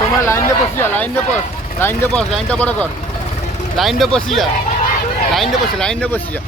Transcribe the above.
তোমার লাইন দিয়ে বসি যা, লাইন দিয়ে বস, লাইন দিয়ে বস, লাইনটা বড় কর, লাইন দিয়ে বসি যা, লাইন দিয়ে বসি যা।